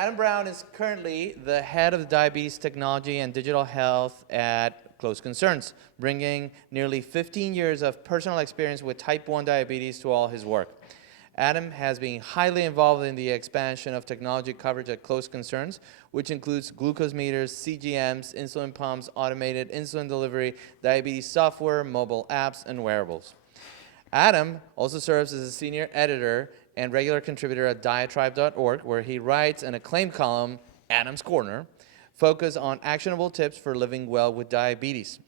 Adam Brown is currently the head of diabetes technology and digital health at Close Concerns, bringing nearly 15 years of personal experience with type 1 diabetes to all his work. Adam has been highly involved in the expansion of technology coverage at Close Concerns, which includes glucose meters, CGMs, insulin pumps, automated insulin delivery, diabetes software, mobile apps, and wearables. Adam also serves as a senior editor and regular contributor at DiaTribe.org, where he writes an acclaimed column, Adam's Corner, focused on actionable tips for living well with diabetes.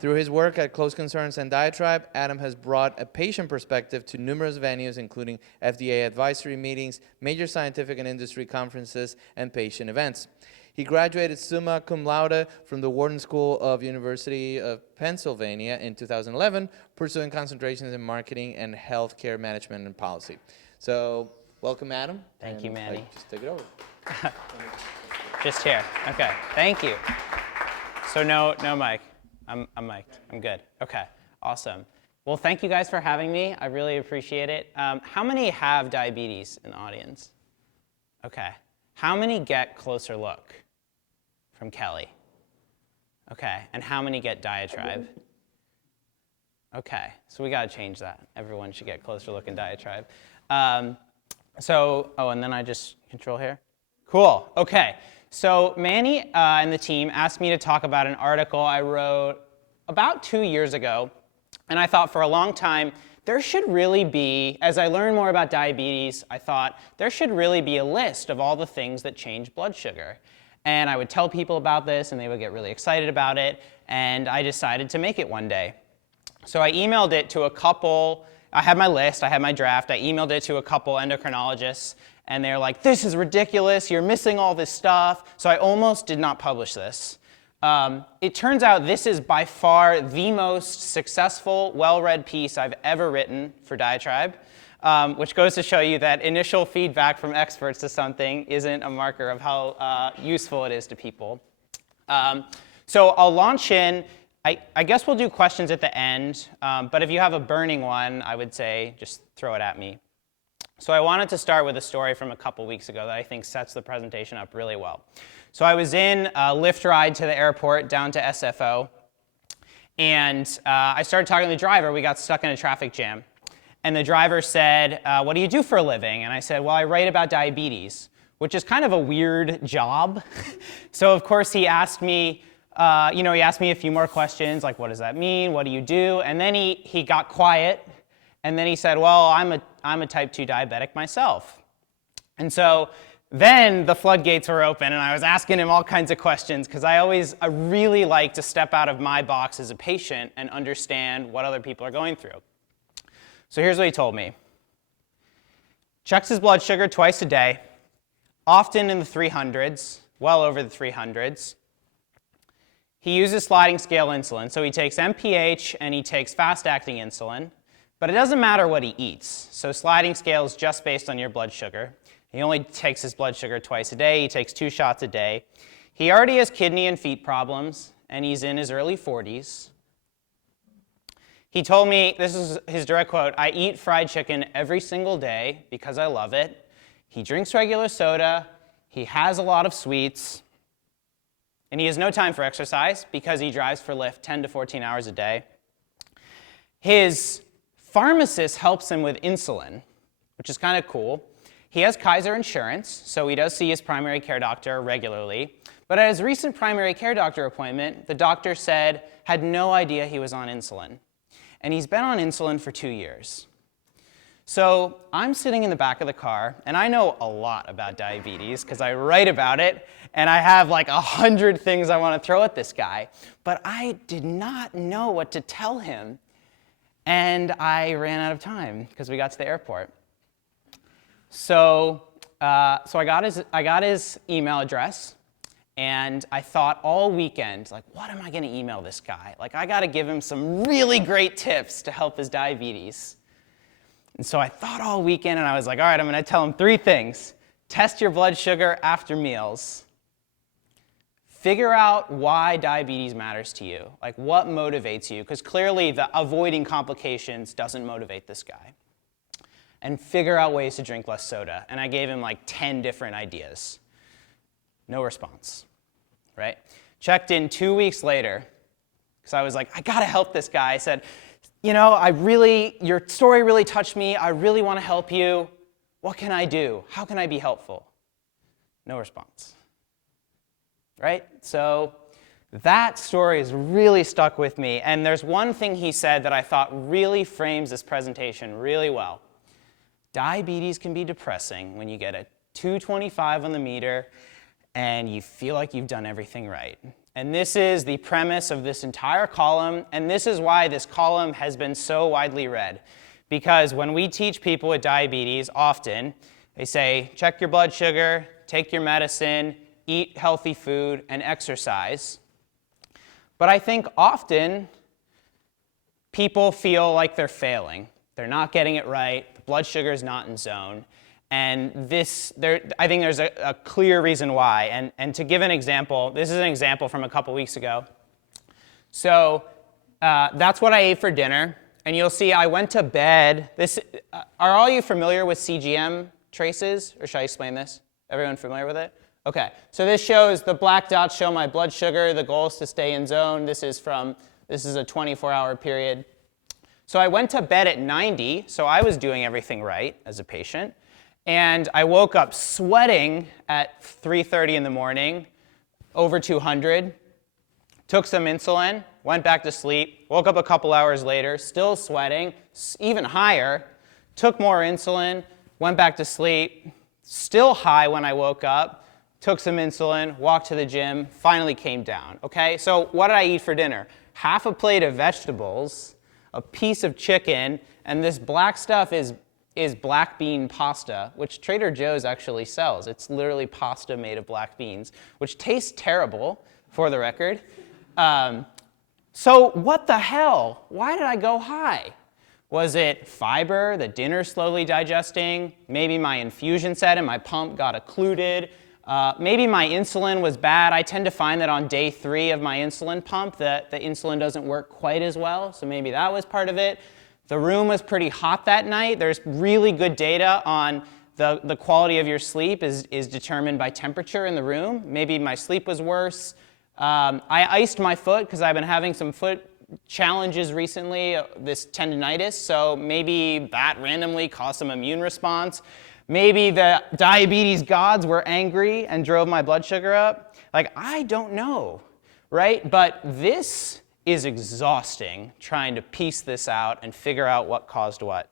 Through his work at Close Concerns and DiaTribe, Adam has brought a patient perspective to numerous venues, including FDA advisory meetings, major scientific and industry conferences, and patient events. He graduated summa cum laude from the Wharton School of University of Pennsylvania in 2011, pursuing concentrations in marketing and healthcare management and policy. So, welcome, Adam. Thank you, Manny. Just take it over. Just here. Okay. Thank you. So no mic. I'm mic'd. I'm good. Okay. Awesome. Well, thank you guys for having me. I really appreciate it. How many have diabetes in the audience? Okay. How many get Closer Look from Kelly? Okay. And how many get DiaTribe? Okay. So we got to change that. Everyone should get Closer Look and DiaTribe. And then I just control here. Cool. Okay. So Manny and the team asked me to talk about an article I wrote about 2 years ago. And I thought for a long time, there should really be, as I learned more about diabetes, I thought there should really be a list of all the things that change blood sugar. And I would tell people about this, and they would get really excited about it. And I decided to make it one day. So I emailed it to a couple. I had my list, I had my draft. I emailed it to a couple endocrinologists. And they're like, this is ridiculous, you're missing all this stuff. So I almost did not publish this. It turns out this is by far the most successful, well-read piece I've ever written for DiaTribe, which goes to show you that initial feedback from experts to something isn't a marker of how useful it is to people. So I'll launch in. I guess we'll do questions at the end, but if you have a burning one, I would say just throw it at me. So I wanted to start with a story from a couple weeks ago that I think sets the presentation up really well. So I was in a Lyft ride to the airport down to SFO, and I started talking to the driver. We got stuck in a traffic jam. And the driver said, what do you do for a living? And I said, well, I write about diabetes, which is kind of a weird job. So of course he asked me, he asked me a few more questions, like what does that mean? What do you do? And then he got quiet. And then he said, well, I'm a type 2 diabetic myself. And so then the floodgates were open, and I was asking him all kinds of questions, because I really like to step out of my box as a patient and understand what other people are going through. So here's what he told me. Checks his blood sugar twice a day, often in the 300s, well over the 300s. He uses sliding scale insulin, so he takes MPH and he takes fast-acting insulin. But it doesn't matter what he eats. So sliding scale is just based on your blood sugar. He only takes his blood sugar twice a day. He takes 2 shots a day. He already has kidney and feet problems, and he's in his early 40s. He told me, this is his direct quote, I eat fried chicken every single day because I love it. He drinks regular soda. He has a lot of sweets. And he has no time for exercise because he drives for Lyft 10 to 14 hours a day. His pharmacist helps him with insulin, which is kind of cool. He has Kaiser insurance, so he does see his primary care doctor regularly. But at his recent primary care doctor appointment, the doctor had no idea he was on insulin. And he's been on insulin for 2 years. So I'm sitting in the back of the car, and I know a lot about diabetes because I write about it, and I have like 100 things I want to throw at this guy. But I did not know what to tell him. And I ran out of time because we got to the airport. So I got his email address, and I thought all weekend, like, what am I going to email this guy? Like, I got to give him some really great tips to help his diabetes. And so I thought all weekend, and I was like, all right, I'm going to tell him 3 things. Test your blood sugar after meals. Figure out why diabetes matters to you, like what motivates you, because clearly the avoiding complications doesn't motivate this guy. And figure out ways to drink less soda. And I gave him like 10 different ideas. No response, right? Checked in 2 weeks later, because I was like, I gotta help this guy. I said, you know, your story really touched me. I really want to help you. What can I do? How can I be helpful? No response, right? So that story has really stuck with me. And there's one thing he said that I thought really frames this presentation really well. Diabetes can be depressing when you get a 225 on the meter and you feel like you've done everything right. And this is the premise of this entire column, and this is why this column has been so widely read. Because when we teach people with diabetes, often, they say, check your blood sugar, take your medicine, eat healthy food, and exercise. But I think often, people feel like they're failing. They're not getting it right, the blood sugar is not in zone. And I think there's a clear reason why. And to give an example, this is an example from a couple weeks ago. So that's what I ate for dinner. And you'll see I went to bed. Are all you familiar with CGM traces? Or should I explain this? Everyone familiar with it? OK. So this shows the black dots show my blood sugar. The goal is to stay in zone. This is a 24-hour period. So I went to bed at 90. So I was doing everything right as a patient. And I woke up sweating at 3:30 in the morning, over 200, took some insulin, went back to sleep, woke up a couple hours later, still sweating, even higher, took more insulin, went back to sleep, still high when I woke up, took some insulin, walked to the gym, finally came down, okay? So what did I eat for dinner? Half a plate of vegetables, a piece of chicken, and this black stuff is black bean pasta, which Trader Joe's actually sells. It's literally pasta made of black beans, which tastes terrible, for the record. So what the hell? Why did I go high? Was it fiber, the dinner slowly digesting? Maybe my infusion set and my pump got occluded. Maybe my insulin was bad. I tend to find that on day 3 of my insulin pump that the insulin doesn't work quite as well, so maybe that was part of it. The room was pretty hot that night. There's really good data on the quality of your sleep is determined by temperature in the room. Maybe my sleep was worse. I iced my foot because I've been having some foot challenges recently, this tendinitis, so maybe that randomly caused some immune response. Maybe the diabetes gods were angry and drove my blood sugar up. Like, I don't know, right? But this is exhausting, trying to piece this out and figure out what caused what.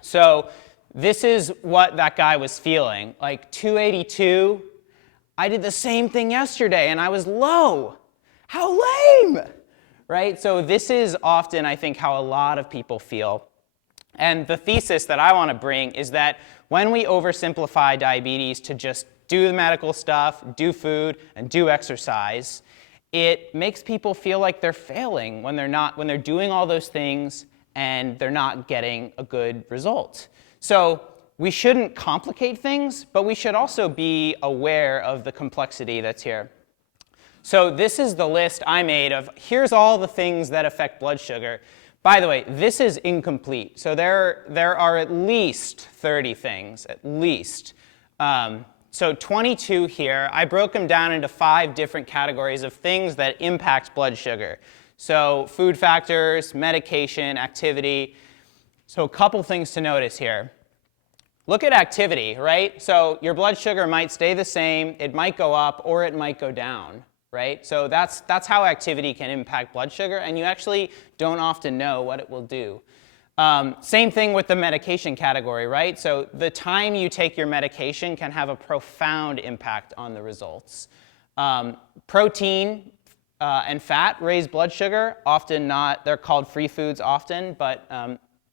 So this is what that guy was feeling. Like 282, I did the same thing yesterday and I was low. How lame, right? So this is often, I think, how a lot of people feel. And the thesis that I want to bring is that when we oversimplify diabetes to just do the medical stuff, do food, and do exercise, it makes people feel like they're failing when they're doing all those things and they're not getting a good result. So we shouldn't complicate things, but we should also be aware of the complexity that's here. So this is the list I made of here's all the things that affect blood sugar. By the way, this is incomplete. So there are at least 30 things, at least. So 22 here. I broke them down into 5 different categories of things that impact blood sugar. So food factors, medication, activity. So a couple things to notice here. Look at activity, right? So your blood sugar might stay the same, it might go up, or it might go down, right? So that's how activity can impact blood sugar, and you actually don't often know what it will do. Same thing with the medication category, right? So the time you take your medication can have a profound impact on the results. Protein and fat raise blood sugar, often not, they're called free foods often, but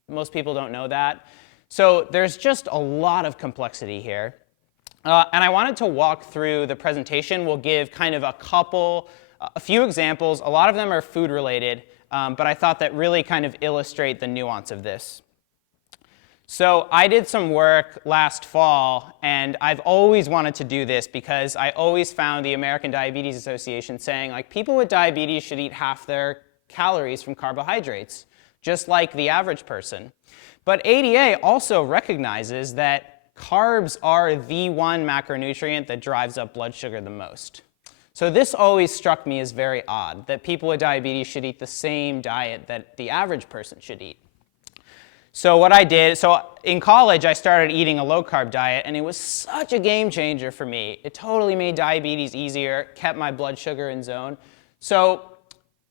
most people don't know that. So there's just a lot of complexity here. And I wanted to walk through the presentation. We'll give kind of a few examples. A lot of them are food related, but I thought that really kind of illustrate the nuance of this. So I did some work last fall, and I've always wanted to do this because I always found the American Diabetes Association saying, like, people with diabetes should eat half their calories from carbohydrates, just like the average person. But ADA also recognizes that carbs are the one macronutrient that drives up blood sugar the most. So this always struck me as very odd, that people with diabetes should eat the same diet that the average person should eat. So what I did, so in college I started eating a low-carb diet, and it was such a game changer for me. It totally made diabetes easier, kept my blood sugar in zone. So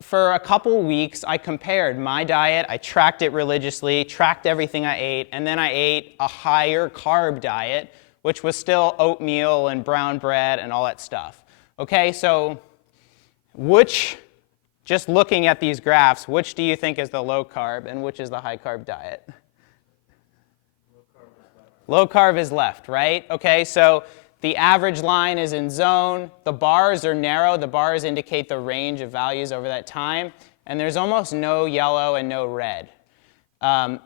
for a couple weeks, I compared my diet, I tracked it religiously, tracked everything I ate, and then I ate a higher carb diet, which was still oatmeal and brown bread and all that stuff. Okay, so just looking at these graphs, which do you think is the low carb and which is the high carb diet? Low carb is left, right? Okay, so the average line is in zone. The bars are narrow. The bars indicate the range of values over that time. And there's almost no yellow and no red. Kind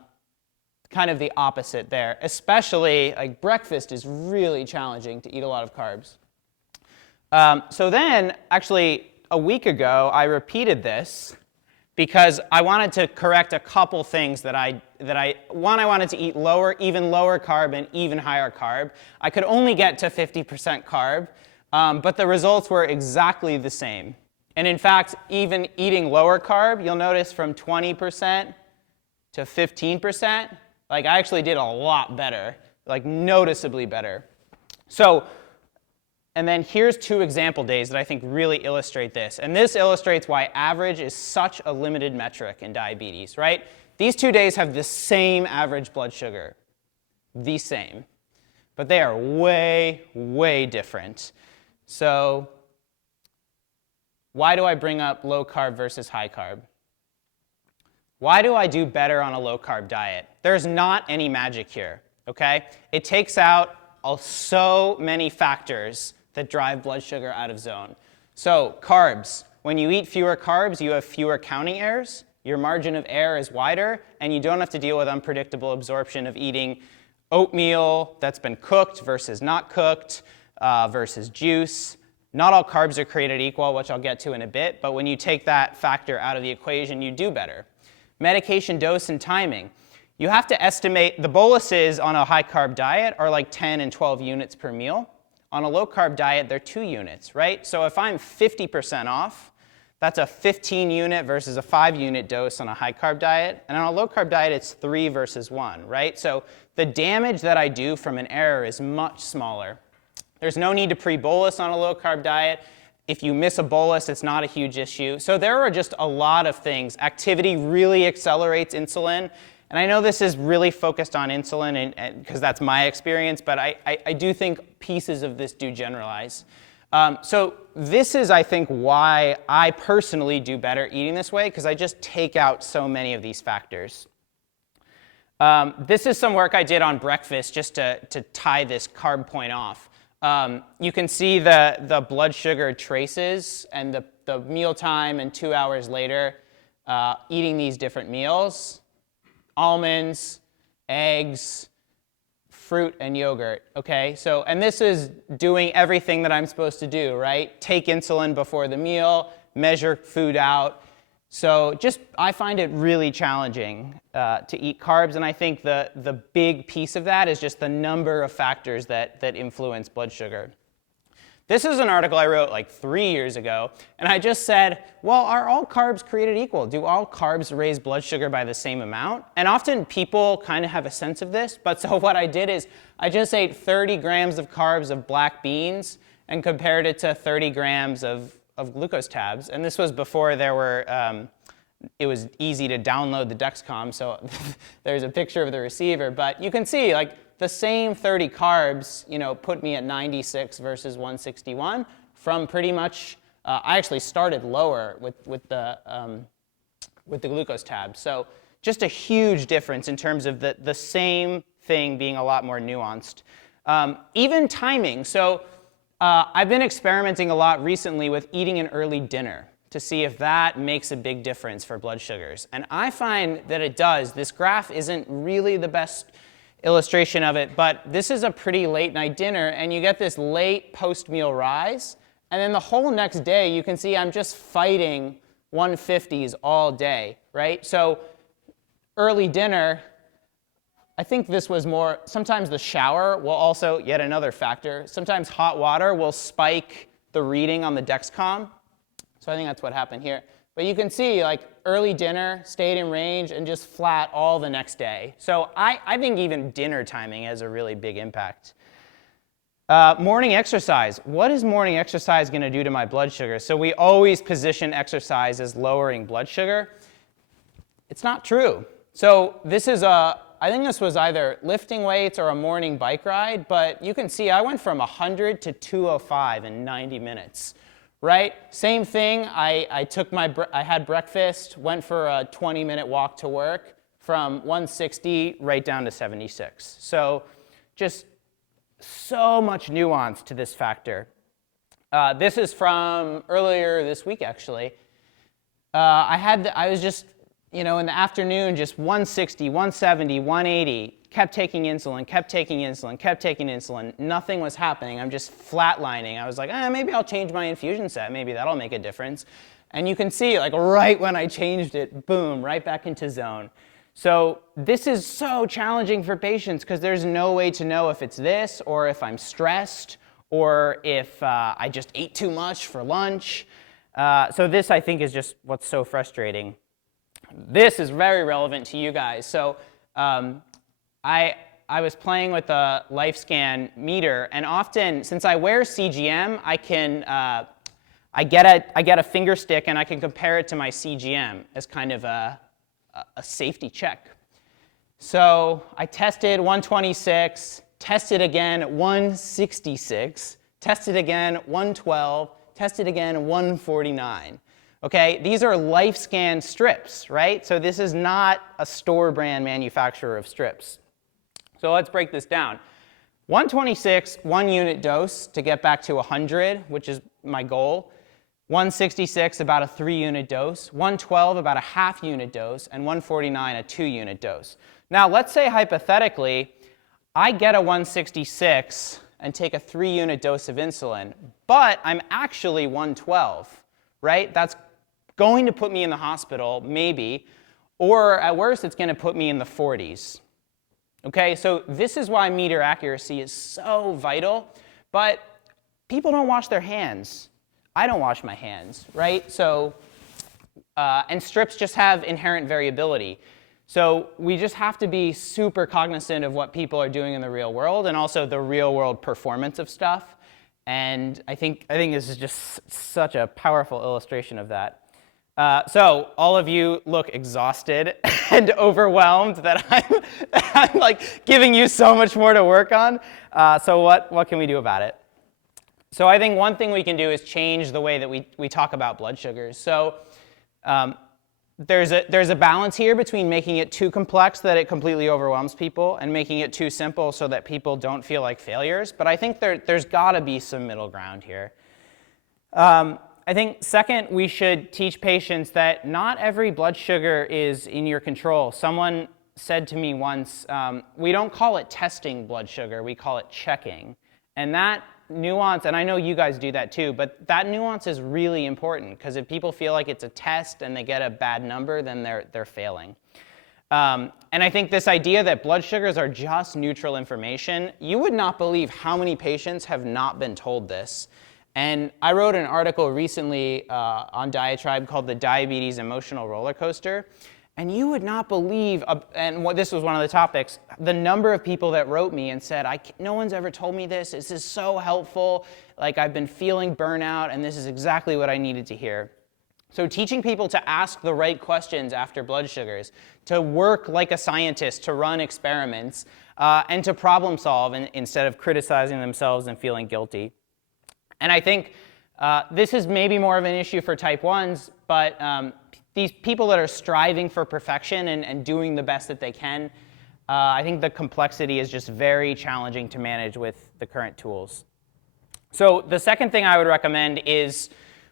of the opposite there. Especially, like, breakfast is really challenging to eat a lot of carbs. So then, actually, a week ago, I repeated this because I wanted to correct a couple things that I wanted to eat even lower carb and even higher carb. I could only get to 50% carb, but the results were exactly the same. And in fact, even eating lower carb, you'll notice from 20% to 15%, like I actually did a lot better, like noticeably better. So, and then here's 2 example days that I think really illustrate this. And this illustrates why average is such a limited metric in diabetes, right? These 2 days have the same average blood sugar, the same. But they are way, way different. So why do I bring up low carb versus high carb? Why do I do better on a low carb diet? There's not any magic here, okay? It takes out so many factors that drive blood sugar out of zone. So carbs, when you eat fewer carbs, you have fewer counting errors, your margin of error is wider, and you don't have to deal with unpredictable absorption of eating oatmeal that's been cooked versus not cooked, versus juice. Not all carbs are created equal, which I'll get to in a bit, but when you take that factor out of the equation, you do better. Medication dose and timing. You have to estimate, the boluses on a high carb diet are like 10 and 12 units per meal. On a low carb diet, they're 2 units, right? So if I'm 50% off, that's a 15 unit versus a 5 unit dose on a high carb diet. And on a low carb diet, it's 3 versus 1, right? So the damage that I do from an error is much smaller. There's no need to pre-bolus on a low carb diet. If you miss a bolus, it's not a huge issue. So there are just a lot of things. Activity really accelerates insulin. And I know this is really focused on insulin because that's my experience, but I do think pieces of this do generalize. So this is, I think, why I personally do better eating this way, because I just take out so many of these factors. This is some work I did on breakfast just to tie this carb point off. You can see the blood sugar traces and the meal time and 2 hours later eating these different meals. Almonds, eggs, fruit, and yogurt, okay? So, and this is doing everything that I'm supposed to do, right? Take insulin before the meal, measure food out. So I find it really challenging to eat carbs, and I think the big piece of that is just the number of factors that influence blood sugar. This is an article I wrote like 3 years ago, and I just said, well, are all carbs created equal? Do all carbs raise blood sugar by the same amount? And often people kind of have a sense of this, but so what I did is I just ate 30 grams of carbs of black beans and compared it to 30 grams of glucose tabs. And this was before there were, it was easy to download the Dexcom, so there's a picture of the receiver, but you can see, like, the same 30 carbs, put me at 96 versus 161 from pretty much, I actually started lower with the glucose tab. So just a huge difference in terms of the same thing being a lot more nuanced. Even timing. So I've been experimenting a lot recently with eating an early dinner to see if that makes a big difference for blood sugars. And I find that it does. This graph isn't really the best illustration of it, but this is a pretty late night dinner, and you get this late post-meal rise, and then the whole next day you can see I'm just fighting 150s all day, right? So early dinner, I think this was more, sometimes the shower will also, yet another factor, sometimes hot water will spike the reading on the Dexcom. So I think that's what happened here. But you can see, like, early dinner, stayed in range, and just flat all the next day. So I think even dinner timing has a really big impact. Morning exercise. What is morning exercise going to do to my blood sugar? So we always position exercise as lowering blood sugar. It's not true. So this is I think this was either lifting weights or a morning bike ride, but you can see I went from 100 to 205 in 90 minutes, right? Same thing, I had breakfast, went for a 20-minute walk to work, from 160 right down to 76. So just so much nuance to this factor. This is from earlier this week, actually. I was just, in the afternoon, just 160, 170, 180, kept taking insulin, kept taking insulin, kept taking insulin. Nothing was happening. I'm just flatlining. I was like, maybe I'll change my infusion set. Maybe that'll make a difference. And you can see, like, right when I changed it, boom, right back into zone. So this is so challenging for patients because there's no way to know if it's this or if I'm stressed or if I just ate too much for lunch. So this, I think, is just what's so frustrating. This is very relevant to you guys. So I was playing with a LifeScan meter, and often, since I wear CGM, I get a finger stick and I can compare it to my CGM as kind of a safety check. So I tested 126, tested again 166, tested again 112, tested again 149. Okay, these are LifeScan strips, right? So this is not a store brand manufacturer of strips. So let's break this down. 126, 1 unit dose to get back to 100, which is my goal. 166, about a 3 unit dose. 112, about a half unit dose. And 149, a 2 unit dose. Now let's say hypothetically, I get a 166 and take a 3 unit dose of insulin, but I'm actually 112, right? That's going to put me in the hospital, maybe, or at worst, it's going to put me in the 40s. Okay, so this is why meter accuracy is so vital, but people don't wash their hands. I don't wash my hands, right? So, and strips just have inherent variability. So we just have to be super cognizant of what people are doing in the real world and also the real world performance of stuff. And I think this is just such a powerful illustration of that. So all of you look exhausted and overwhelmed that I'm like giving you so much more to work on. So what can we do about it? So I think one thing we can do is change the way that we talk about blood sugars. So there's a balance here between making it too complex that it completely overwhelms people and making it too simple so that people don't feel like failures. But I think there's got to be some middle ground here. I think second, we should teach patients that not every blood sugar is in your control. Someone said to me once, we don't call it testing blood sugar, we call it checking. And that nuance, and I know you guys do that too, but that nuance is really important because if people feel like it's a test and they get a bad number, then they're failing. And I think this idea that blood sugars are just neutral information, you would not believe how many patients have not been told this. And I wrote an article recently on DiaTribe called The Diabetes Emotional Roller Coaster. And you would not believe, this was one of the topics, the number of people that wrote me and said, no one's ever told me this. This is so helpful. Like, I've been feeling burnout, and this is exactly what I needed to hear. So teaching people to ask the right questions after blood sugars, to work like a scientist, to run experiments, and to problem solve instead of criticizing themselves and feeling guilty. And I think this is maybe more of an issue for type 1s, but these people that are striving for perfection and doing the best that they can, I think the complexity is just very challenging to manage with the current tools. So the second thing I would recommend is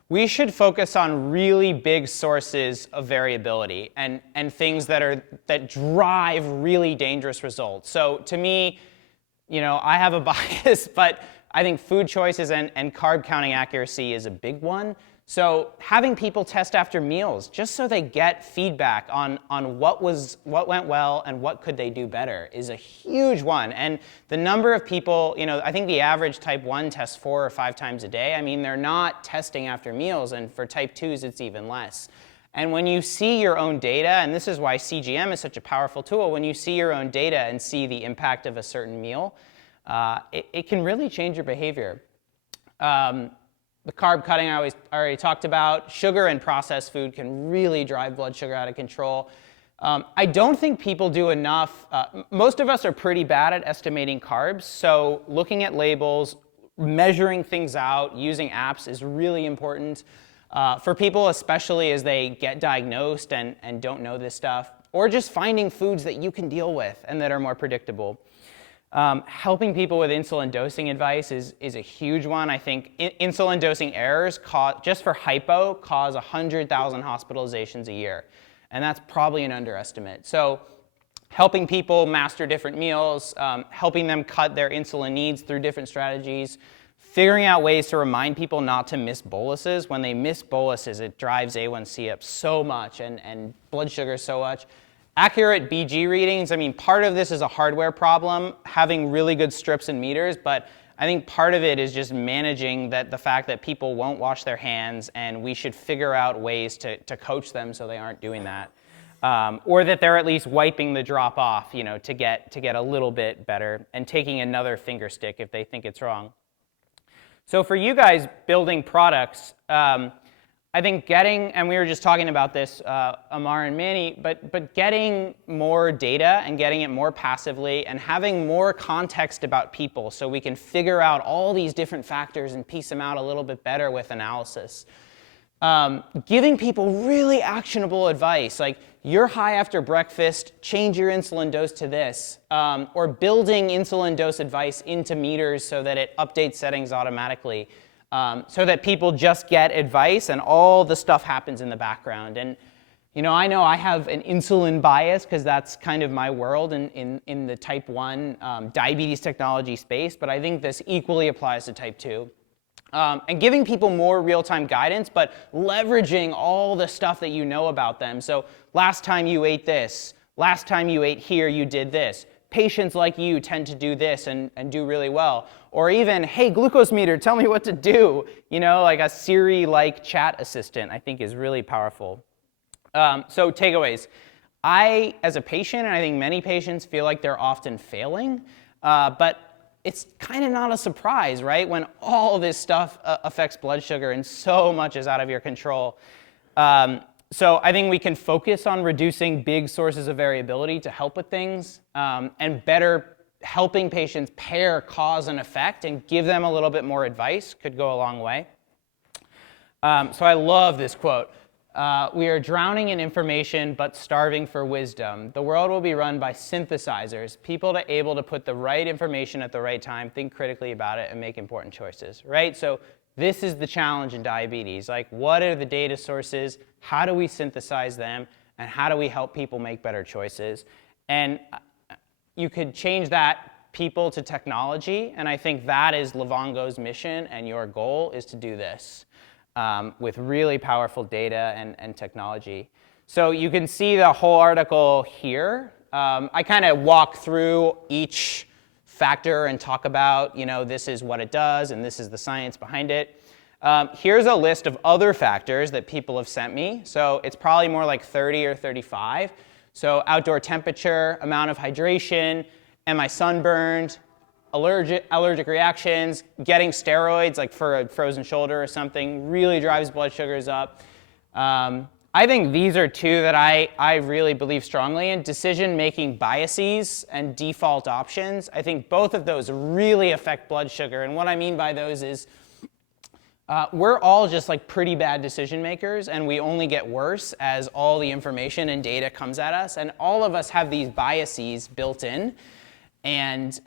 we should focus on really big sources of variability and things that drive really dangerous results. So to me, I have a bias, but I think food choices and carb counting accuracy is a big one. So having people test after meals, just so they get feedback on what went well and what could they do better, is a huge one. And the number of people, I think the average type 1 tests 4 or 5 times a day. I mean, they're not testing after meals, and for type 2s, it's even less. And when you see your own data, and this is why CGM is such a powerful tool, when you see your own data and see the impact of a certain meal, it can really change your behavior. The carb cutting I already talked about. Sugar and processed food can really drive blood sugar out of control. I don't think people do enough. Most of us are pretty bad at estimating carbs, so looking at labels, measuring things out, using apps is really important for people, especially as they get diagnosed and don't know this stuff, or just finding foods that you can deal with and that are more predictable. Helping people with insulin dosing advice is a huge one. I think insulin dosing errors, just for hypo, cause 100,000 hospitalizations a year. And that's probably an underestimate. So helping people master different meals, helping them cut their insulin needs through different strategies, figuring out ways to remind people not to miss boluses. When they miss boluses, it drives A1C up so much and blood sugar so much. Accurate BG readings, I mean, part of this is a hardware problem, having really good strips and meters, but I think part of it is just managing the fact that people won't wash their hands, and we should figure out ways to coach them so they aren't doing that. Or that they're at least wiping the drop off, to get a little bit better, and taking another finger stick if they think it's wrong. So for you guys building products, I think and we were just talking about this, Amar and Manny, but getting more data and getting it more passively and having more context about people so we can figure out all these different factors and piece them out a little bit better with analysis. Giving people really actionable advice, like you're high after breakfast, change your insulin dose to this, or building insulin dose advice into meters so that it updates settings automatically. So that people just get advice and all the stuff happens in the background. And I know I have an insulin bias because that's kind of my world in the type 1 diabetes technology space, but I think this equally applies to type 2. And giving people more real-time guidance, but leveraging all the stuff that you know about them. So last time you ate this, last time you ate here, you did this. Patients like you tend to do this and do really well. Or even, hey, glucose meter, tell me what to do. Like a Siri-like chat assistant, I think is really powerful. So takeaways. I, as a patient, and I think many patients feel like they're often failing, but it's kind of not a surprise, right? When all of this stuff affects blood sugar and so much is out of your control. So I think we can focus on reducing big sources of variability to help with things, and better helping patients pair cause and effect and give them a little bit more advice could go a long way. So I love this quote. We are drowning in information but starving for wisdom. The world will be run by synthesizers, people able to put the right information at the right time, think critically about it, and make important choices, right? So this is the challenge in diabetes. Like, what are the data sources? How do we synthesize them? And how do we help people make better choices? And you could change that people to technology, and I think that is Livongo's mission, and your goal is to do this with really powerful data and technology. So you can see the whole article here. I kind of walk through each factor and talk about, this is what it does and this is the science behind it. Here's a list of other factors that people have sent me. So it's probably more like 30 or 35. So outdoor temperature, amount of hydration, am I sunburned, allergic reactions, getting steroids like for a frozen shoulder or something really drives blood sugars up. I think these are two that I really believe strongly in. Decision-making biases and default options. I think both of those really affect blood sugar. And what I mean by those is we're all just like pretty bad decision makers, and we only get worse as all the information and data comes at us. And all of us have these biases built in. And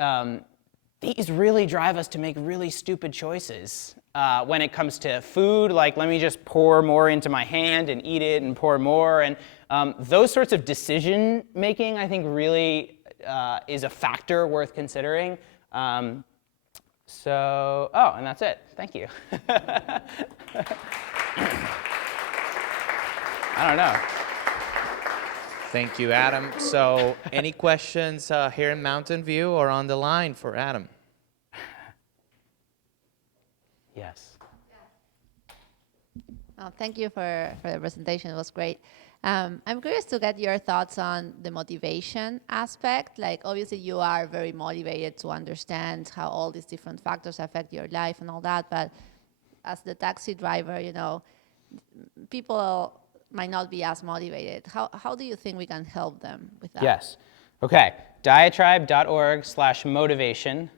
these really drive us to make really stupid choices. When it comes to food, like let me just pour more into my hand and eat it and pour more. And those sorts of decision making, I think, really is a factor worth considering. And that's it. Thank you. I don't know. Thank you, Adam. So any questions here in Mountain View or on the line for Adam? Yes. Thank you for the presentation. It was great. I'm curious to get your thoughts on the motivation aspect. Like, obviously, you are very motivated to understand how all these different factors affect your life and all that. But as the taxi driver, you know, people might not be as motivated. How do you think we can help them with that? Yes. Okay. DiaTribe.org/motivation.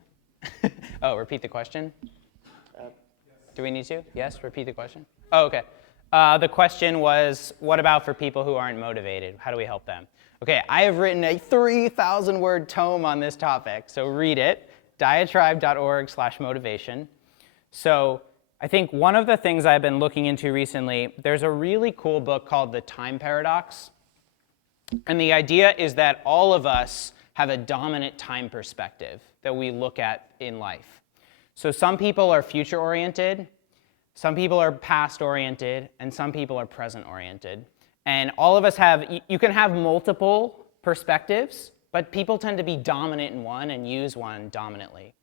Oh, repeat the question. Do we need to? Yes, repeat the question. Oh, okay. The question was, what about for people who aren't motivated? How do we help them? Okay, I have written a 3,000-word tome on this topic, so read it, DiaTribe.org/motivation. So I think one of the things I've been looking into recently, there's a really cool book called The Time Paradox. And the idea is that all of us have a dominant time perspective that we look at in life. So some people are future-oriented, some people are past-oriented, and some people are present-oriented. And all of us have, you can have multiple perspectives, but people tend to be dominant in one and use one dominantly.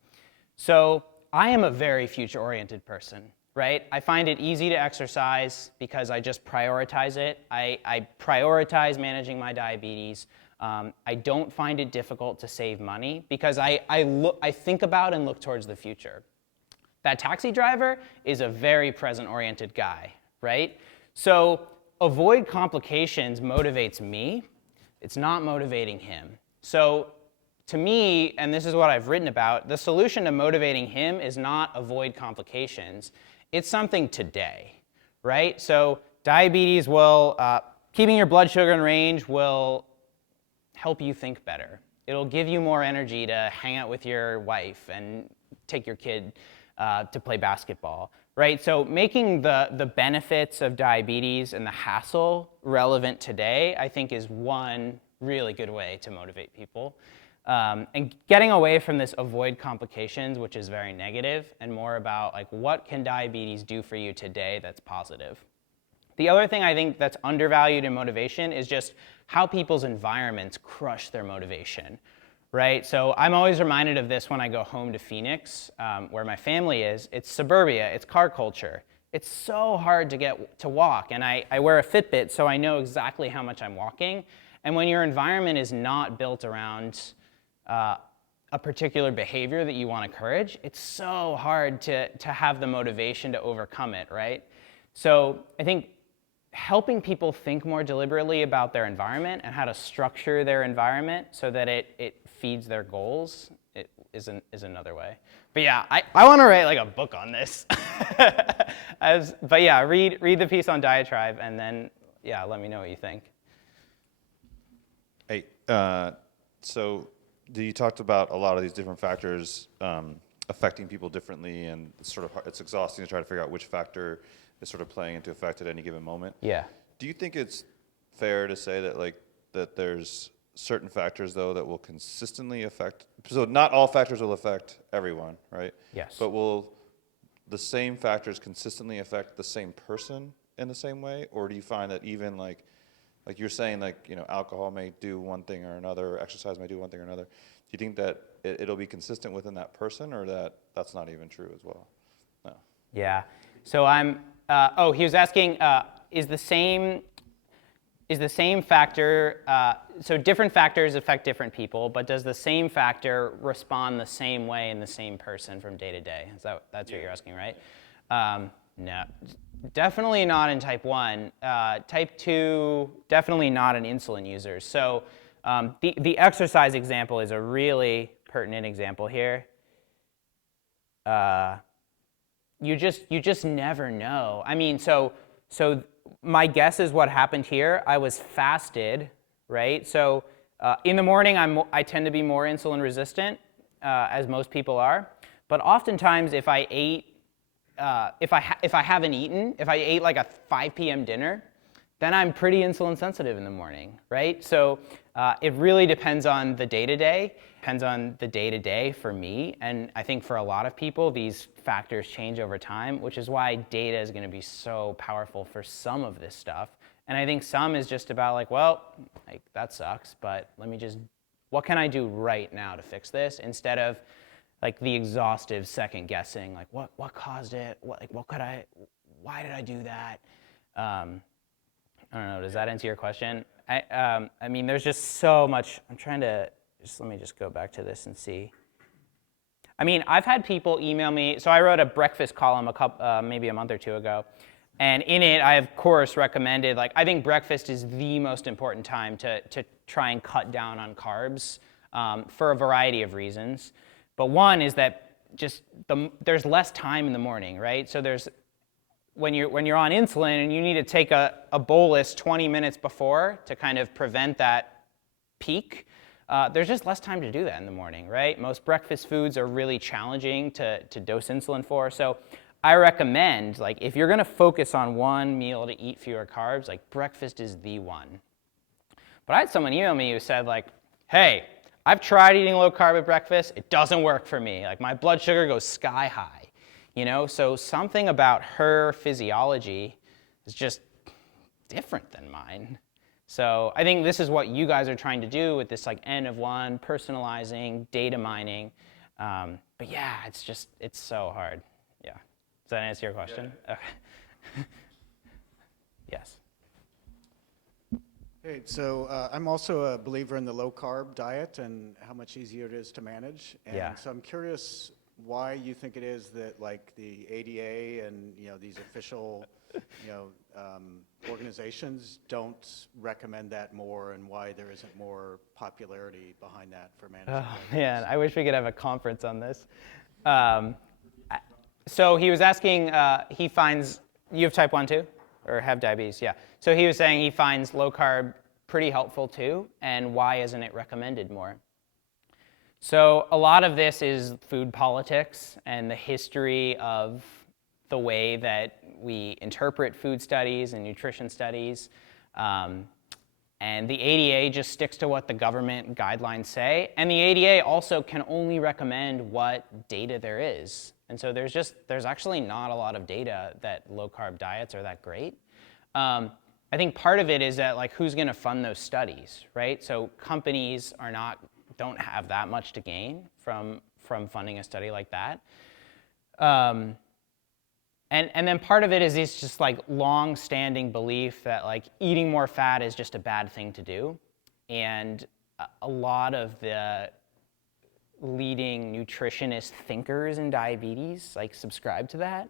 So I am a very future-oriented person, right? I find it easy to exercise because I just prioritize it. I prioritize managing my diabetes. I don't find it difficult to save money because I think about and look towards the future. That taxi driver is a very present-oriented guy, right? So avoid complications motivates me. It's not motivating him. So to me, and this is what I've written about, the solution to motivating him is not avoid complications. It's something today, right? So diabetes will, keeping your blood sugar in range will help you think better. It'll give you more energy to hang out with your wife and take your kid to play basketball, right? So making the benefits of diabetes and the hassle relevant today, I think, is one really good way to motivate people. And getting away from this avoid complications, which is very negative, and more about like what can diabetes do for you today that's positive. The other thing I think that's undervalued in motivation is just how people's environments crush their motivation, right? So I'm always reminded of this when I go home to Phoenix, where my family is. It's suburbia, it's car culture. It's so hard to get to walk, and I wear a Fitbit, so I know exactly how much I'm walking. And when your environment is not built around a particular behavior that you want to encourage, it's so hard to have the motivation to overcome it, right? So I think helping people think more deliberately about their environment and how to structure their environment so that it feeds their goals is another way. But yeah, I want to write like a book on this. But yeah, read the piece on DiaTribe and then, yeah, let me know what you think. Hey, so you talked about a lot of these different factors affecting people differently, and it's exhausting to try to figure out which factor is sort of playing into effect at any given moment. Yeah. Do you think it's fair to say that that there's certain factors though that will consistently affect? So not all factors will affect everyone, right? Yes. But will the same factors consistently affect the same person in the same way, or do you find that even like you're saying, alcohol may do one thing or another, or exercise may do one thing or another. Do you think that it'll be consistent within that person, or that's not even true as well? No. Yeah. So he was asking, is the same factor, so different factors affect different people, but does the same factor respond the same way in the same person from day to day? That's what you're asking, right? No. Definitely not in type 1. Type 2, definitely not an insulin user. So the exercise example is a really pertinent example here. You just never know. I mean, so my guess is what happened here. I was fasted, right? So in the morning, I tend to be more insulin resistant, as most people are. But oftentimes, if I ate, if I haven't eaten, if I ate like a 5 p.m. dinner, then I'm pretty insulin sensitive in the morning, right? So it really depends on the day-to-day, depends on the day-to-day for me, and I think for a lot of people, these factors change over time, which is why data is gonna be so powerful for some of this stuff. And I think some is just about like, well, like that sucks, but what can I do right now to fix this, instead of like the exhaustive second guessing, like what caused it, why did I do that? I don't know, does that answer your question? I mean, there's just so much. I'm trying to, let me just go back to this and see. I mean, I've had people email me. So I wrote a breakfast column maybe a month or two ago. And in it, I, of course, recommended, like, I think breakfast is the most important time to try and cut down on carbs for a variety of reasons. But one is that there's less time in the morning, right? So when you're on insulin and you need to take a bolus 20 minutes before to kind of prevent that peak, there's just less time to do that in the morning, right? Most breakfast foods are really challenging to dose insulin for. So I recommend, like, if you're gonna focus on one meal to eat fewer carbs, like breakfast is the one. But I had someone email me who said, like, hey, I've tried eating low carb at breakfast, it doesn't work for me. Like, my blood sugar goes sky high. You know, so something about her physiology is just different than mine. So I think this is what you guys are trying to do with this like N of 1, personalizing, data mining. But yeah, it's so hard. Yeah. Does that answer your question? Yeah. Okay. Yes. Hey, so I'm also a believer in the low carb diet and how much easier it is to manage. And Yeah. so I'm curious why you think it is that like the ADA and these official organizations don't recommend that more, and why there isn't more popularity behind that for managing. Oh man, I wish we could have a conference on this. So he was asking, he finds, you have type 1 too? Or have diabetes, yeah. So he was saying he finds low carb pretty helpful too, and why isn't it recommended more? So a lot of this is food politics and the history of the way that we interpret food studies and nutrition studies. And the ADA just sticks to what the government guidelines say. And the ADA also can only recommend what data there is. And so there's actually not a lot of data that low carb diets are that great. I think part of it is that, like, who's gonna fund those studies, right? So companies don't have that much to gain from funding a study like that. And then part of it is this just like long-standing belief that like eating more fat is just a bad thing to do. And a lot of the leading nutritionist thinkers in diabetes like subscribe to that,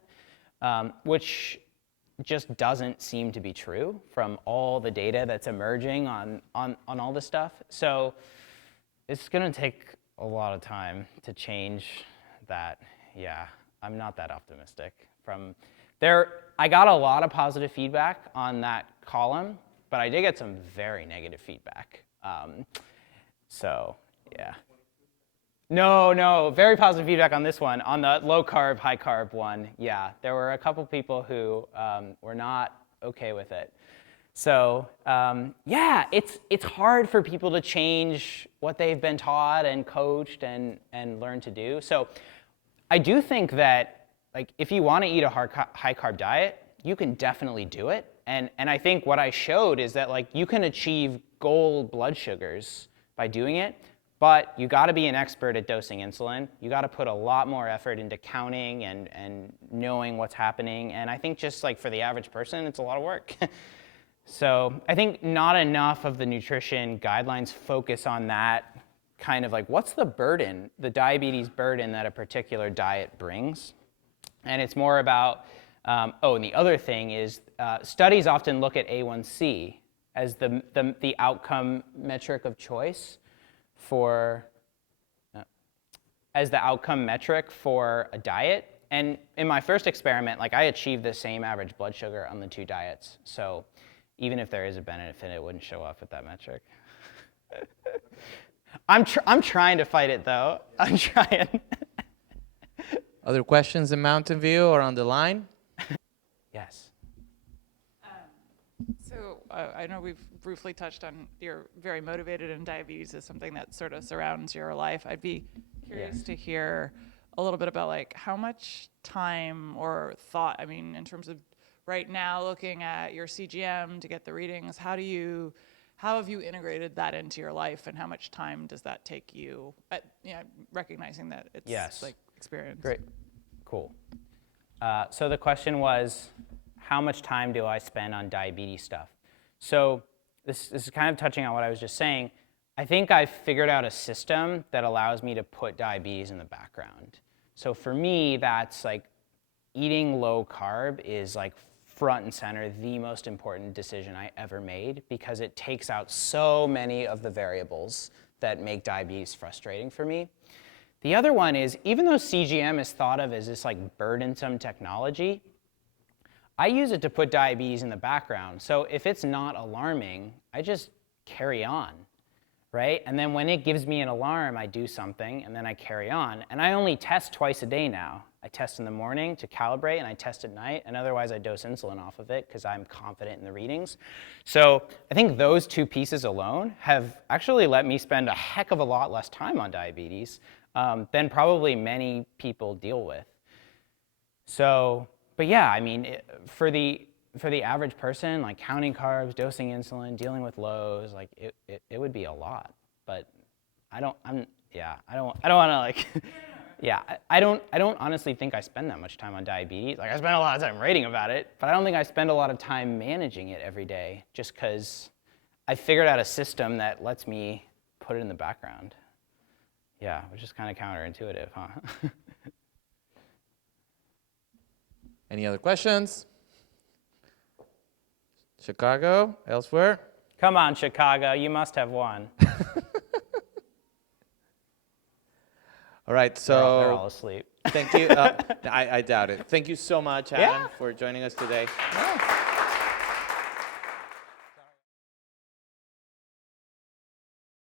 which just doesn't seem to be true from all the data that's emerging on all this stuff. So it's gonna take a lot of time to change that. Yeah, I'm not that optimistic. From there, I got a lot of positive feedback on that column, but I did get some very negative feedback. So yeah. No, very positive feedback on this one, on the low carb, high carb one. Yeah, there were a couple people who were not okay with it. So yeah, it's hard for people to change what they've been taught and coached and learn to do. So I do think that, like, if you want to eat a high carb diet, you can definitely do it. And I think what I showed is that, like, you can achieve goal blood sugars by doing it, but you got to be an expert at dosing insulin. You got to put a lot more effort into counting and knowing what's happening. And I think just like for the average person, it's a lot of work. So I think not enough of the nutrition guidelines focus on that kind of like, what's the burden, the diabetes burden that a particular diet brings? And it's more about, and the other thing is studies often look at A1C as the outcome metric of choice for a diet. And in my first experiment, like, I achieved the same average blood sugar on the two diets. So even if there is a benefit, it wouldn't show up at that metric. I'm trying to fight it though. I'm trying. Other questions in Mountain View or on the line? Yes. So I know we've briefly touched on you're very motivated, and diabetes is something that sort of surrounds your life. I'd be curious to hear a little bit about like how much time or thought, I mean, in terms of right now looking at your CGM to get the readings, how have you integrated that into your life, and how much time does that take you at, recognizing that it's like experience? Great. Cool. So the question was, how much time do I spend on diabetes stuff? So this is kind of touching on what I was just saying. I think I've figured out a system that allows me to put diabetes in the background. So for me, that's like eating low carb is like front and center, the most important decision I ever made, because it takes out so many of the variables that make diabetes frustrating for me. The other one is, even though CGM is thought of as this like burdensome technology, I use it to put diabetes in the background. So if it's not alarming, I just carry on, right? And then when it gives me an alarm, I do something, and then I carry on. And I only test twice a day now. I test in the morning to calibrate, and I test at night, and otherwise I dose insulin off of it because I'm confident in the readings. So I think those two pieces alone have actually let me spend a heck of a lot less time on diabetes than probably many people deal with. So, but yeah, I mean, for the average person, like counting carbs, dosing insulin, dealing with lows, like it would be a lot. But I don't want to like, I don't honestly think I spend that much time on diabetes. Like I spend a lot of time writing about it, but I don't think I spend a lot of time managing it every day, just because I figured out a system that lets me put it in the background. Yeah, which is kind of counterintuitive, huh? Any other questions? Chicago, elsewhere? Come on, Chicago, you must have one. All right, They're all so asleep. thank you. I doubt it. Thank you so much, Adam, for joining us today. Yeah.